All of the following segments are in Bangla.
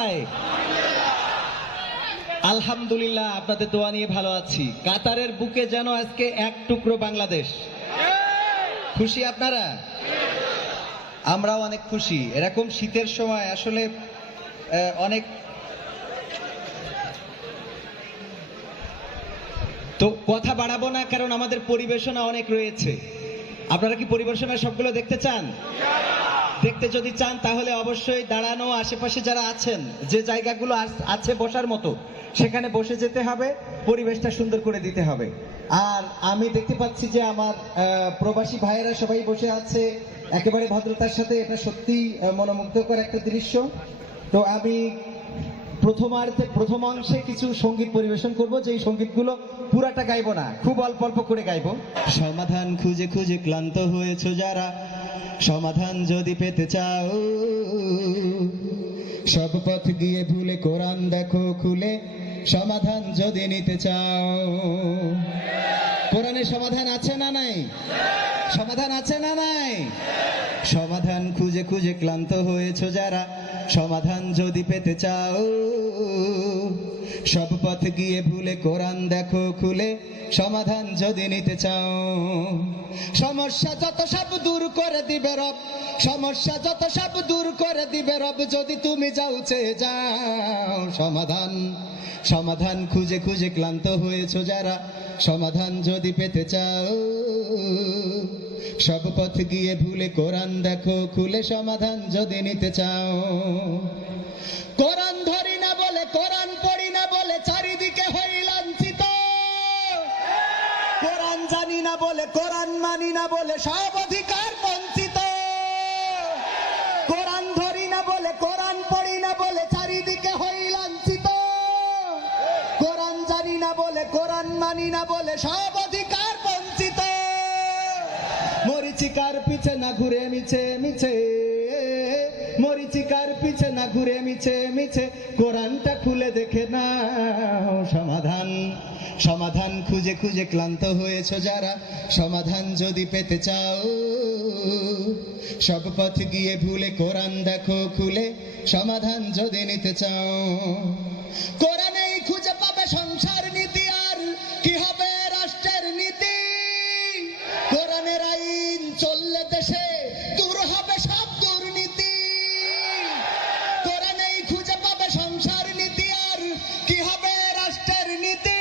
সবাই? আলহামদুলিল্লাহ, আপনাদের দোয়া নিয়ে ভালো আছি। কাতারের বুকে যেন আজকে এক টুকরো বাংলাদেশ। খুশি আপনারা? আমরাও অনেক খুশি। এরকম শীতের সময় আসলে অনেক তো কথা বাড়াবো না, কারণ আমাদের পরিবেশনা অনেক রয়েছে। আপনারা কি পরিবেশনা সবগুলো দেখতে চান? দেখতে যদি চান তাহলে অবশ্যই দাঁড়ানো, আশেপাশে যারা আছেন যে জায়গাগুলো আছে বসার মতো সেখানে বসে যেতে হবে, পরিবেশটা সুন্দর করে দিতে হবে। আর আমি দেখতে পাচ্ছি যে আমার প্রবাসী ভাইয়েরা সবাই বসে আছে একেবারে ভদ্রতার সাথে। এটা সত্যি মনোমুগ্ধকর একটা দৃশ্য। তো আমি প্রথম অংশে কিছু সঙ্গীত পরিবেশন করব, যে সঙ্গীতগুলো পুরাটা গাইবো না, খুব অল্প অল্প করে গাইবো। সমাধান খুঁজে খুঁজে ক্লান্ত হয়েছো যারা, সমাধান যদি পেতে চাও, সব পথ গিয়ে ভুলে কোরআন দেখো খুলে, সমাধান যদি নিতে চাও। কোরআনে সমাধান আছে না নাই? সমাধান আছে না নাই? সমাধান খুঁজে খুঁজে ক্লান্ত হয়েছো যারা, সমাধান যদি পেতে চাও, সব পথ গিয়ে ভুলে কোরআন দেখো খুলে, সমাধান যদি নিতে চাও। সমস্যা যত সব দূর করে দিবে রব, সমস্যা যত সব দূর করে দিবে রব, যদি তুমি যাও চেয়ে যাও। সমাধান সমাধান খুঁজে খুঁজে ক্লান্ত হয়েছো যারা, সমাধান যদি পেতে চাও, সব পথ গিয়ে ভুলে কোরআন দেখো খুলে, সমাধান যদি নিতে চাও। কোরআন ধরি না বলে, কোরআন পড়ি না বলে চারিদিকে হই লাঞ্ছিত, কোরআন জানি না বলে, কোরআন মানি না বলে সব অধিকার বঞ্চিত। কোরআন ধরি না বলে, কোরআন পড়ি না বলে চারিদিকে হই লাঞ্ছিত, কোরআন জানি না বলে, কোরআন মানি না বলে সব অধিকার বঞ্চিত। মরিচিকার পিছে না ঘুরে মিছে মিছে, মরিচিকার পিছে না ঘুরে মিছে মিছে, কোরআনটা খুলে দেখে নাও। সমাধান সমাধান খুঁজে খুঁজে ক্লান্ত হয়েছো যারা, সমাধান যদি পেতে চাও, সব পথ গিয়ে ভুলে কোরআন দেখো খুলে, সমাধান যদি নিতে চাও। কোরআনেই খুঁজে পাবে সংসার নীতি, আর কি হবে রাষ্ট্রের নীতি। কোরআনের আইন চললে দেশে দূর হবে সব দুর্নীতি। কোরআনেই খুঁজে পাবে সংসার নীতি, আর কি হবে রাষ্ট্রের নীতি।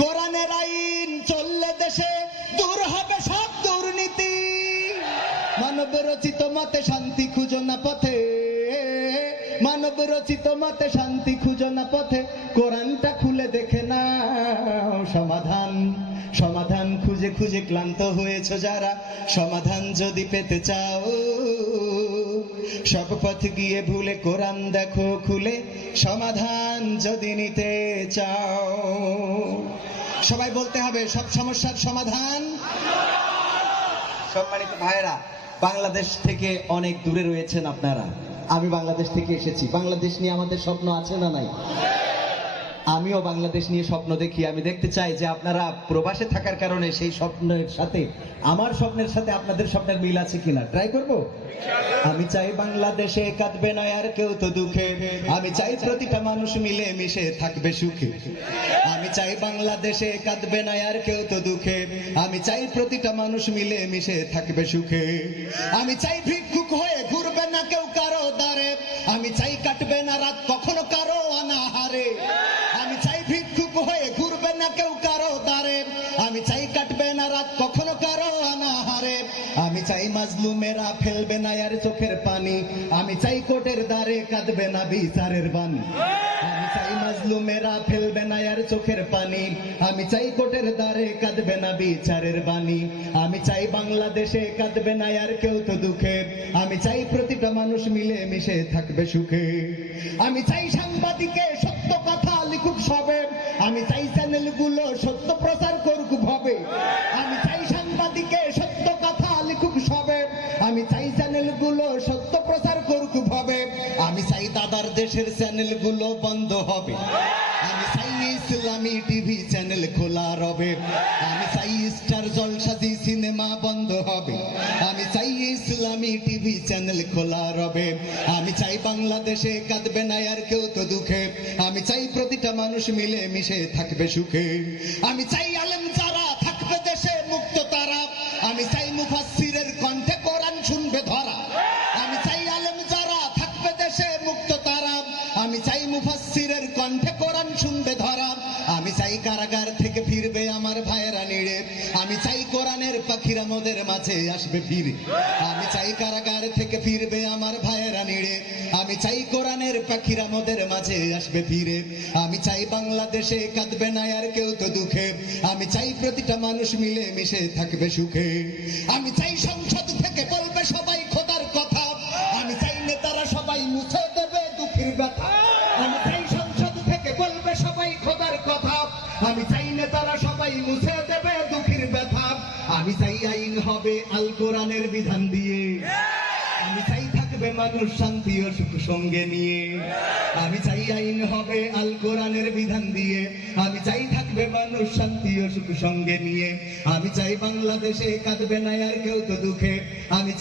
কোরআনের আইন চললে দেশে দূর হবে সব দুর্নীতি। মানব রচিত মতে শান্তি খুঁজো না পথে, মানব রচিত মতে শান্তি খুঁজো না পথে, কোরআনটা খুলে দেখে নাও। সমাধান সমাধান খুঁজে খুঁজে ক্লান্ত হয়েছো যারা, সমাধান যদি পেতে চাও, সব পথ গিয়ে ভুলে কোরআন দেখো খুলে, সমাধান যদি নিতে চাও। সবাই বলতে হবে সব সমস্যার সমাধান। সম্মানিত ভাইয়েরা, বাংলাদেশ থেকে অনেক দূরে রয়েছেন আপনারা, আমি বাংলাদেশ থেকে এসেছি। বাংলাদেশ নিয়ে আমাদের স্বপ্ন আছে না নাই? আমিও বাংলাদেশ নিয়ে স্বপ্ন দেখি। আমি দেখতে চাই যে আপনারা প্রবাসে থাকার কারণে সেই স্বপ্নের সাথে আমার স্বপ্নের সাথে আপনাদের স্বপ্নের মিল আছে কিনা ট্রাই করব। আমি চাই বাংলাদেশে কাঁদবে না আর কেউ তো দুঃখে, আমি চাই প্রতিটা মানুষ মিলে মিশে থাকবে সুখে। আমি চাই বাংলাদেশে কাঁদবে না আর কেউ তো দুঃখে, আমি চাই প্রতিটা মানুষ মিলে মিশে থাকবে সুখে। আমি চাই ভিক্ষুক হয়ে ঘুরবে না কেউ কারো দ্বারে, আমি চাই কাটবে না রাত কখনো কারো অনাহারে। আমি চাই ভিক্ষুক হয়ে ঘুরবে না কেউ কারো দ্বারে, আমি চাই কাটবে না রাত কখনো কারো অনাহারে। আমি চাই মাজলুমেরা ফেলবে না আর চোখের পানি, আমি চাই কোর্টের দ্বারে কাঁদবে না বিচারের বাণী। আমি চাই মাজলুমেরা ফেলবে না আর চোখের পানি, আমি চাই কোর্টের দ্বারে কাঁদবে না বিচারের বাণী। আমি চাই বাংলাদেশে কাঁদবে না আর কেউ তো দুঃখে, আমি চাই প্রতিটা মানুষ মিলে মিশে থাকবে সুখে। আমি চাই সাংবাদিকে সত্য কথা লিখুক সবে, আমি চাই চ্যানেলগুলো সত্য প্রচার করুক ভাবে। আমি চাই সাংবাদিকে সত্য কথা লিখুক সবে, আমি চাই চ্যানেলগুলো সত্য প্রচার করুক ভাবে। আমি চাই দাদার দেশের চ্যানেলগুলো বন্ধ হবে, আমি চাই ইসলামী টিভি চ্যানেল খোলা রবে। আমি চাই স্টার জলসাজি সিনেমা বন্ধ হবে। আমি চাই ইসলামী টিভি চ্যানেল খোলা রবে। আমি চাই বাংলাদেশে কাঁদবে না আর কেউ তো দুঃখে। আমি চাই প্রতিটা মানুষ মিলে মিশে থাকবে সুখে। আমি চাই আলেম যারা থাকবে দেশে মুক্ত তারা। আমি চাই মুফাসসিরের কণ্ঠে কোরআন শুনবে ধরা। আমি চাই আলেম যারা থাকবে দেশে মুক্ত তারা। আমি চাই মুফাসসিরের কণ্ঠে কোরআন শুনবে ধরা। আমি চাই কারাগার থেকে ফিরবে আমার ভাইয়েরা নিড়ে। আমি চাই কোরআনের পাখিরা মোদের মাঝে আসবে ফিরে। আমি চাই কারাগার থেকে ফিরবে আমার ভাইয়েরা নিড়ে। আমি চাই কোরআনের পাখিরা মোদের মাঝে আসবে ফিরে। আমি চাই বাংলাদেশে কাঁদবে না আর কেউ তো দুঃখে। আমি চাই প্রতিটা মানুষ মিলে মিশে থাকবে সুখে। আমি চাই সংসদ থেকে বলবে সবাই খোদার কথা। আমি চাই নেতারা সবাই মুছে দেবে দুঃখের ব্যথা। আমি চাই সংসদ থেকে বলবে সবাই খোদার কথা। আমি চাই নেতারা সবাই মুছে দেবে দুঃখের ব্যথা। আমি চাই আইন হবে আল কোরআনের বিধান দিয়ে। আমি চাই থাকবে মানুষ শান্তি ও সুখ সঙ্গে নিয়ে। আমি চাই আইন হবে আল কোরআনের বিধান দিয়ে। আমি চাই থাকবে মানুষ শান্তি ও সুখ সঙ্গে নিয়ে। আমি চাই বাংলাদেশে কাঁদবে না আর কেউ তো দুঃখে। আমি চাই